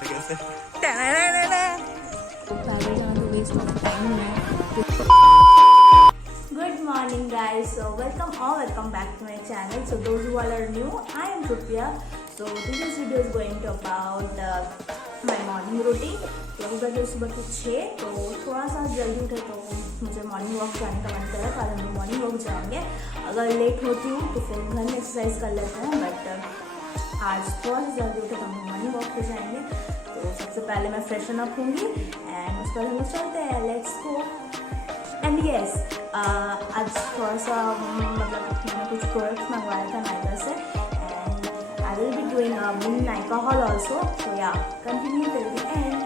Good morning guys, so welcome back to my channel. So those who all are new, I am Rupiya. So today's video is going to about my morning routine. तो अभी बजे सुबह के 6, तो थोड़ा सा जल्दी उठे तो मुझे मॉर्निंग वॉक जाने का मन कर रहा है, तो आज हम मॉर्निंग वॉक जाएंगे। अगर लेट होती हूँ तो फिर घर में एक्सरसाइज कर लेते हैं, बट आज थोड़ा सा जल्दी उठे तो हम मॉर्निंग वॉक पे जाएंगे। तो सबसे पहले मैं फ्रेशन अप होंगी एंड उसके बाद हम लोग चलते हैं, लेट्स गो। एंड यस, आज थोड़ा सा मतलब मैंने कुछ प्रोडक्ट्स मंगवाया था नायका से, and I will be doing Nykaa haul also. So yeah, continue till the end.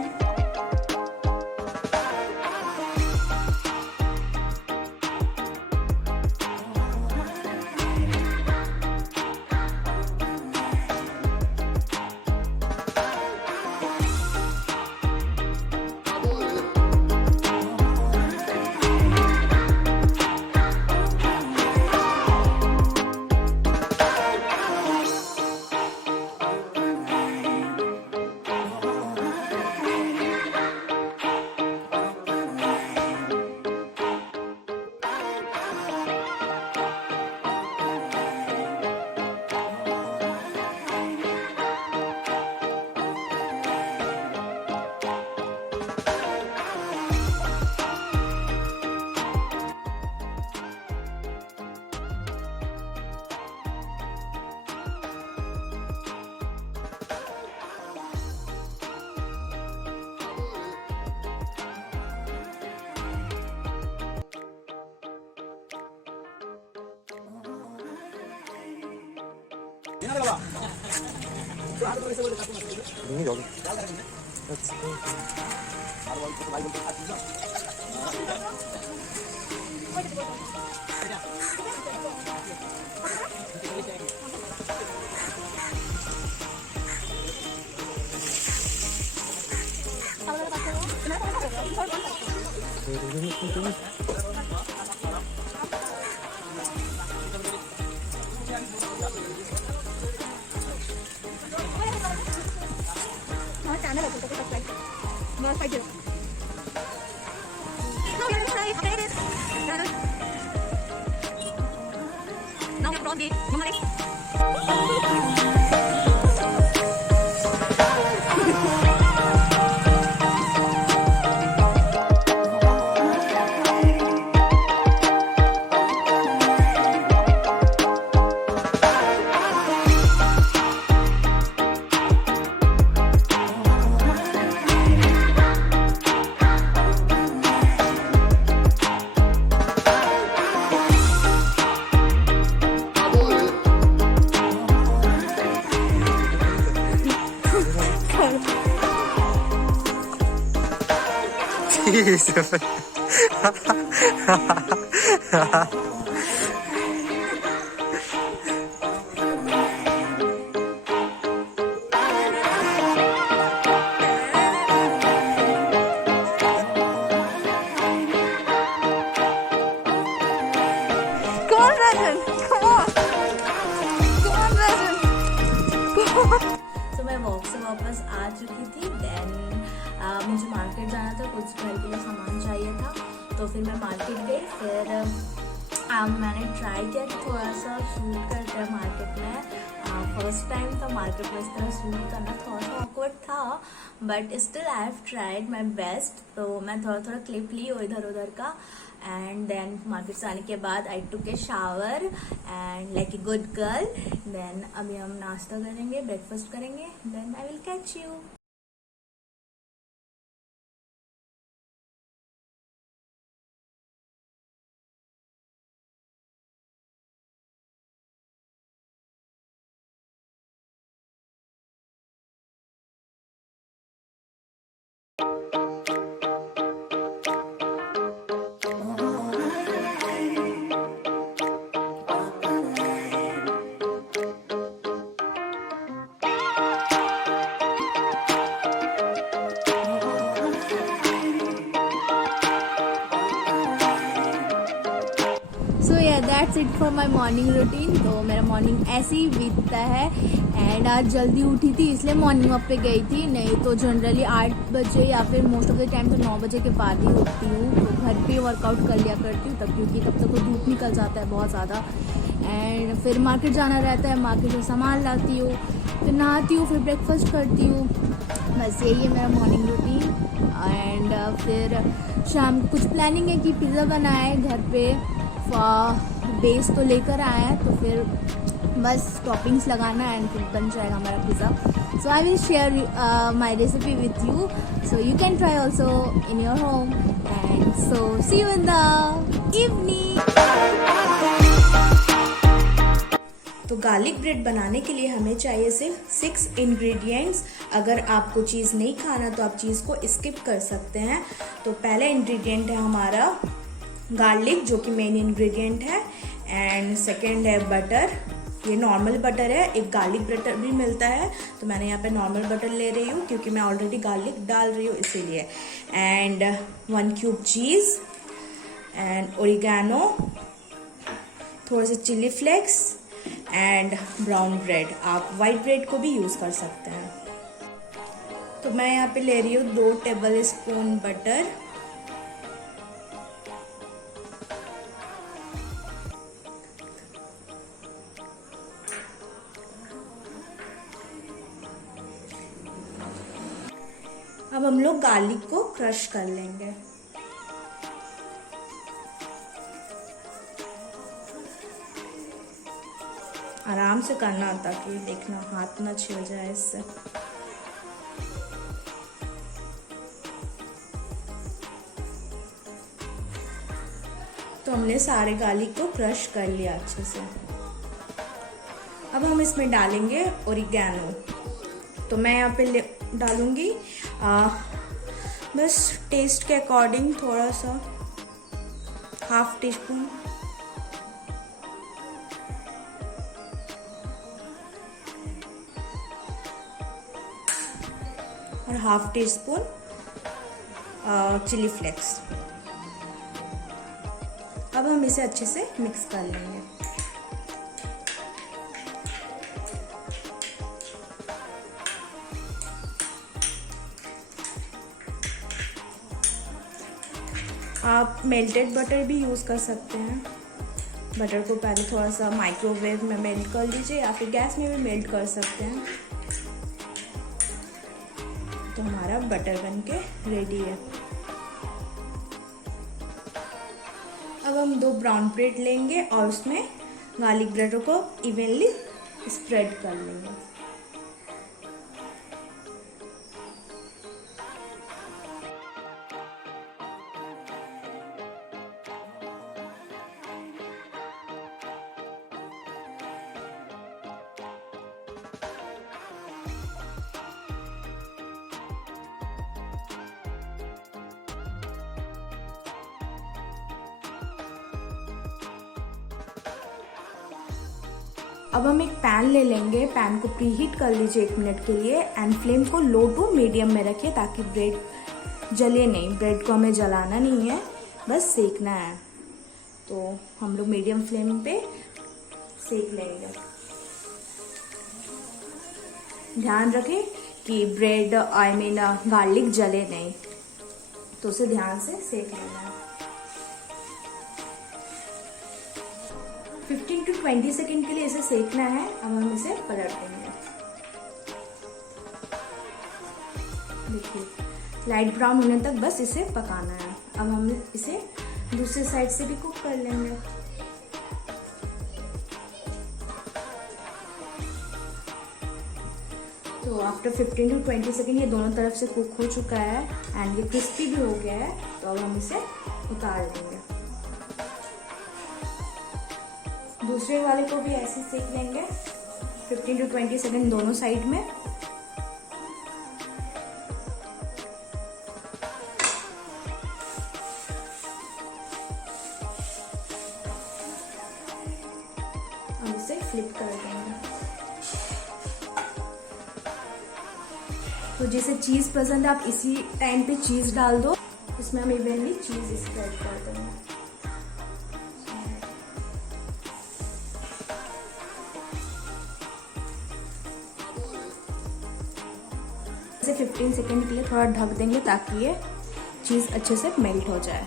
तो मैं वॉक से वापस आ चुकी थी। देन मुझे मार्केट जाना था, कुछ घर के लिए सामान चाहिए था, तो फिर मैं मार्केट गई। फिर मैंने ट्राई किया कि थोड़ा सा शूट करते हैं मार्केट में। फर्स्ट टाइम था मार्केट में इस तरह शूट करना, थोड़ा सा ऑकवर्ड था, but still I have tried my best. तो मैं थोड़ा थोड़ा क्लिप ली हो इधर उधर का, एंड देन मार्केट से आने के बाद I took a shower and like a good girl. Then अभी हम नाश्ता करेंगे, ब्रेकफास्ट करेंगे, then I will catch you. That's it for my morning routine. तो मेरा मॉर्निंग ऐसे ही बीतता है। एंड आज जल्दी उठी थी इसलिए मॉर्निंग वॉक पे गई थी, नहीं तो जनरली 8 बजे या फिर मोस्ट ऑफ द टाइम तो 9 बजे के बाद ही उठती हूँ। तो घर पे वर्कआउट कर लिया करती हूँ तब, क्योंकि तब तक तो धूप निकल जाता है बहुत ज़्यादा। एंड फिर मार्केट जाना रहता है, मार्केट से सामान लाती हूँ, फिर नहाती हूँ, फिर ब्रेकफास्ट करती हूँ। बस यही है मेरा मॉर्निंग रूटीन। एंड फिर शाम को कुछ प्लानिंग है कि पिज़्ज़ा बनाया है घर पे, बेस तो लेकर आया है, तो फिर बस टॉपिंग्स लगाना है एंड फिर बन जाएगा हमारा pizza. So I will share my recipe with you, so you can try also in your home. And so see you in the evening. तो गार्लिक ब्रेड बनाने के लिए हमें चाहिए सिर्फ 6 इंग्रेडिएंट्स। अगर आपको चीज़ नहीं खाना तो आप चीज़ को स्किप कर सकते हैं। तो पहला इंग्रेडिएंट है हमारा गार्लिक, जो कि मेन इंग्रेडिएंट है। एंड सेकंड है बटर, ये नॉर्मल बटर है, एक गार्लिक बटर भी मिलता है, तो मैंने यहाँ पे नॉर्मल बटर ले रही हूँ क्योंकि मैं ऑलरेडी गार्लिक डाल रही हूँ इसीलिए। And 1 cube cheese and oregano, थोड़ा सा chilli flakes and brown bread. आप वाइट ब्रेड को भी यूज़ कर सकते हैं। तो मैं यहाँ पे ले रही हूँ 2 टेबल स्पून बटर, अब हम लोग गार्लिक को क्रश कर लेंगे। आराम से करना ताकि देखना हाथ ना छिल जाए इससे। तो हमने सारे गार्लिक को क्रश कर लिया अच्छे से। अब हम इसमें डालेंगे ओरिगैनो। तो मैं यहाँ पे डालूंगी बस टेस्ट के अकॉर्डिंग थोड़ा सा, 1/2 टीस्पून। और 1/2 टीस्पून चिली फ्लेक्स। अब हम इसे अच्छे से मिक्स कर लेंगे। आप मेल्टेड बटर भी यूज़ कर सकते हैं। बटर को पहले थोड़ा सा माइक्रोवेव में मेल्ट कर लीजिए या फिर गैस में भी मेल्ट कर सकते हैं। तो हमारा बटर बनके रेडी है। अब हम 2 ब्राउन ब्रेड लेंगे और उसमें गार्लिक ब्रेड को इवनली स्प्रेड कर लेंगे। अब हम एक पैन ले लेंगे, पैन को प्रीहीट कर लीजिए 1 मिनट के लिए एंड फ्लेम को लो टू मीडियम में रखिए ताकि ब्रेड जले नहीं। ब्रेड को हमें जलाना नहीं है, बस सेकना है। तो हम लोग मीडियम फ्लेम पे सेक लेंगे। ध्यान रखें कि ब्रेड गार्लिक जले नहीं, तो उसे ध्यान से सेक लेना है। 15 to 20 सेकेंड के लिए इसे सेकना है। अब हम इसे पलट देंगे। देखिए लाइट ब्राउन होने तक बस इसे पकाना है। अब हम इसे दूसरे साइड से भी कुक कर लेंगे। तो आफ्टर 15 to 20 सेकेंड ये दोनों तरफ से कुक हो चुका है एंड ये क्रिस्पी भी हो गया है। तो अब हम इसे उतार लेंगे। दूसरे वाले को भी ऐसे सेक लेंगे 15 to 20 सेकेंड दोनों साइड में। हम इसे फ्लिप कर देंगे। तो जैसे चीज़ पसंद है आप इसी टाइम पे चीज़ डाल दो। इसमें हम इवनली चीज़ स्प्रेड कर देंगे। इसे 15 सेकेंड के लिए थोड़ा ढक देंगे ताकि ये चीज़ अच्छे से मेल्ट हो जाए।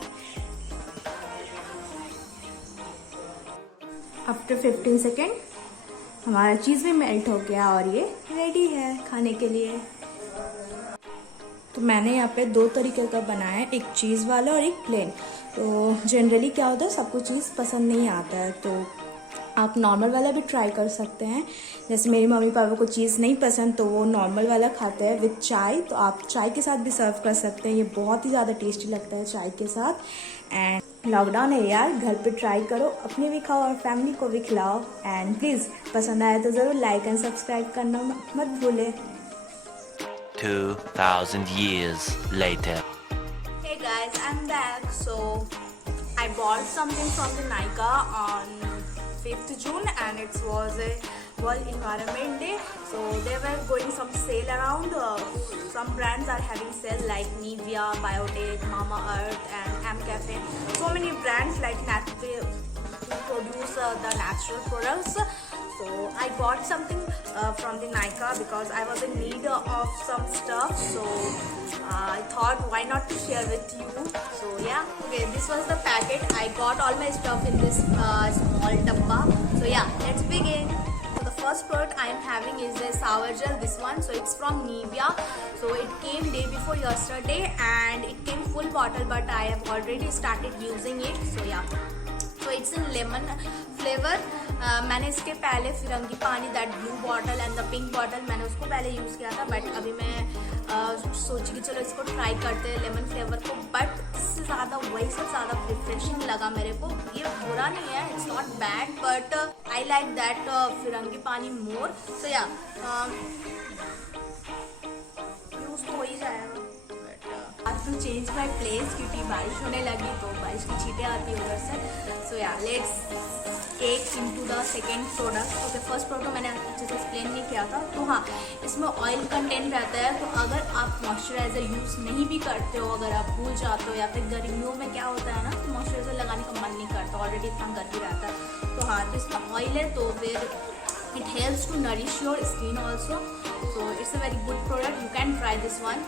आफ्टर 15 सेकेंड हमारा चीज़ भी मेल्ट हो गया और ये रेडी है खाने के लिए। तो मैंने यहाँ पे 2 तरीके का बनाया है, एक चीज़ वाला और एक प्लेन। तो जनरली क्या होता है, सबको चीज़ पसंद नहीं आता है, तो आप नॉर्मल वाला भी ट्राई कर सकते हैं। जैसे मेरी मम्मी पापा को चीज़ नहीं पसंद तो वो नॉर्मल वाला खाते हैं विद चाय, तो आप चाय के साथ भी सर्व कर सकते हैं। ये बहुत ही ज़्यादा टेस्टी लगता है चाय के साथ। एंड लॉकडाउन है यार, घर पे ट्राई करो, अपने भी खाओ और फैमिली को भी खिलाओ। एंड प्लीज़ पसंद आया तो ज़रूर लाइक एंड सब्सक्राइब करना मत भूलें। 2000 years later. Hey guys, I'm back. So I bought something from the Nykaa on 5th June and it was a World Environment Day. So they were going some sale around. Some brands are having sale like Nivea, Biotech, Mama Earth and MCafe. So many brands like they produce the natural products. So I bought something from the Nykaa because I was in need of some stuff. So I thought why not to share with you. So yeah, okay, this was the packet. I got all my stuff in this small dabba. So yeah, let's begin. So the first product I am having is the shower gel, this one. So it's from Nivea. So it came day before yesterday and it came full bottle, but I have already started using it. So yeah. So it's in lemon flavor. मैंने इसके पहले फिरंगी पानी, that blue bottle and the pink bottle, मैंने उसको पहले use किया था, but अभी मैं सोची कि चलो इसको ट्राई करते हैं लेमन फ्लेवर को। बट इससे ज़्यादा वही से ज़्यादा रिफ्रेशिंग लगा मेरे को। ये बुरा नहीं है, it's not bad, but I like that Firangi Pani more. सो या यूज़ तो हो ही जाएगा। टू चेंज माई प्लेस क्योंकि बारिश होने लगी तो बारिश की छींटें आती है उधर से। सो या let's take into the second product. Okay, first product मैंने अच्छे से एक्सप्लेन नहीं किया था। तो हाँ, इसमें ऑयल कंटेंट रहता है, तो अगर आप मॉइस्चराइज़र यूज़ नहीं भी करते हो, अगर आप भूल जाते हो या फिर गर्मियों में क्या होता है ना कि मॉइस्चराइज़र लगाने का मन नहीं करता, ऑलरेडी इतना गर्मी रहता है, तो हाँ, तो इसमें ऑयल है तो फिर it helps to nourish your skin also. So it's a very good product, you can try this one.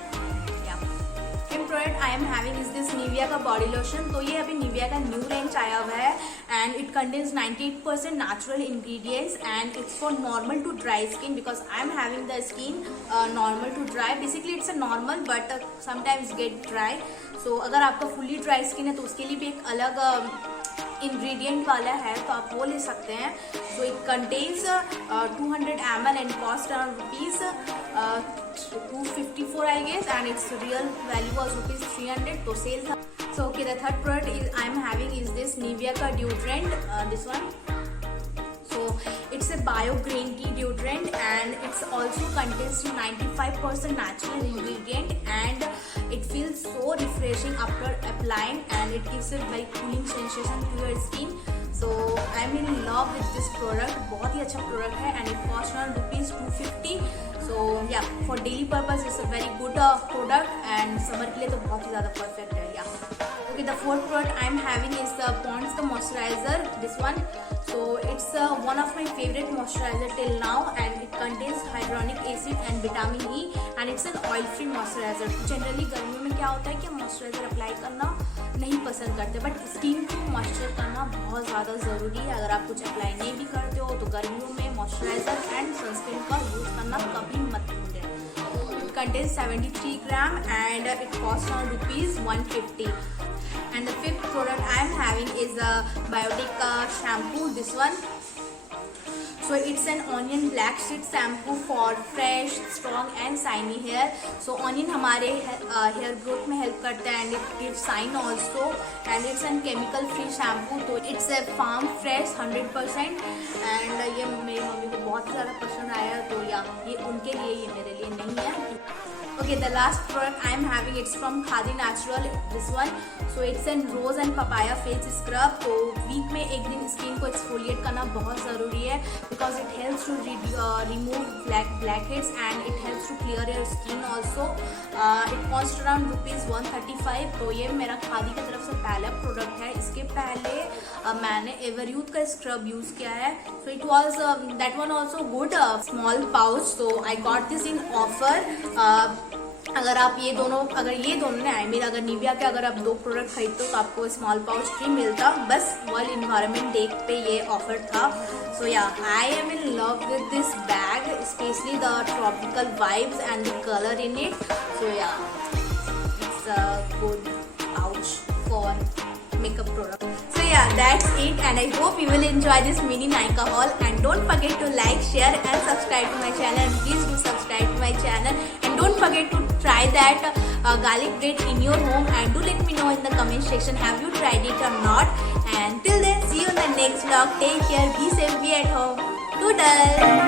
Product I am having is this Nivea का बॉडी लोशन। तो ये अभी निविया का न्यू रेंज आया हुआ है and it contains 98% natural ingredients and it's for normal to dry skin because I am having the skin normal to dry. Basically it's a normal but sometimes get dry. So अगर आपका fully dry skin है तो उसके लिए भी एक अलग ingredient वाला है, तो आप वो ले सकते हैं। So it contains 200 ml and cost around rupees 254 I guess and it's real value was rupees 300, तो सेल था। So okay, the third product is I am having is this Nivea का deodorant, this one. So it's a bio green tea deodorant and it's also contains 95% natural ingredient and it feels so refreshing after applying and it gives a very cooling sensation to your skin. So I'm in love with this product, बहुत ही अच्छा product है and it costs around rupees 250. So yeah, for daily purpose it's a very good product and summer के लिए तो बहुत ही ज़्यादा perfect है। Yeah. Okay, the fourth product I'm having is the Pond's the moisturizer, this one. So it's one of my favorite moisturizer till now and it contains hyaluronic acid and vitamin E and it's an oil free moisturizer. Generally गर्मियों में क्या होता है कि moisturiser apply करना नहीं पसंद करते, बट स्किन को मॉइस्चर करना बहुत ज़्यादा ज़रूरी है। अगर आप कुछ अप्लाई नहीं भी करते हो तो गर्मियों में मॉइस्चराइजर एंड सनस्क्रीन का यूज़ करना कभी मत भूलें। It contains 73 gram and it costs around rupees 150. And the fifth product I am having is a Biotic shampoo, this one. So it's an onion black sheet shampoo for fresh, strong and shiny hair. So onion हमारे hair growth में help करता है and it gives shine also and it's an chemical free shampoo. तो it's a farm fresh 100% and ये मेरी mummy को बहुत ज़्यादा पसंद आया, तो या ये उनके लिए, ये मेरे लिए नहीं है। Okay, the last product I am having it's from Khadi Natural, this one. So it's an rose and papaya face scrub. तो वीक में एक दिन स्किन को एक्सफोलिएट करना बहुत ज़रूरी है because it helps to remove blackheads and it helps to clear your skin also. It cost around ₹135. तो ये मेरा खादी की तरफ से पहला प्रोडक्ट है. इसके पहले मैंने एवरयूथ का स्क्रब यूज किया है. So it was that one also good, small pouch. So I got this in offer. अगर ये दोनों ने आई मीन अगर निविया के अगर आप 2 प्रोडक्ट खरीदते हो तो आपको स्मॉल पाउच फ्री मिलता. बस वर्ल्ड इन्वायरमेंट डे पे ये ऑफर था. So yeah I am in love with this bag, specially the tropical vibes and the colour in it. So yeah it's a good pouch for makeup product. So yeah, that's it, and I hope you will enjoy this mini Nykaa haul. And don't forget to like, share and subscribe to my channel. And please do subscribe to my channel, and don't forget to try that garlic bread in your home, and do let me know in the comment section, have you tried it or not. And till then, see you in the next vlog. Take care, be safe, be at home. Toodles.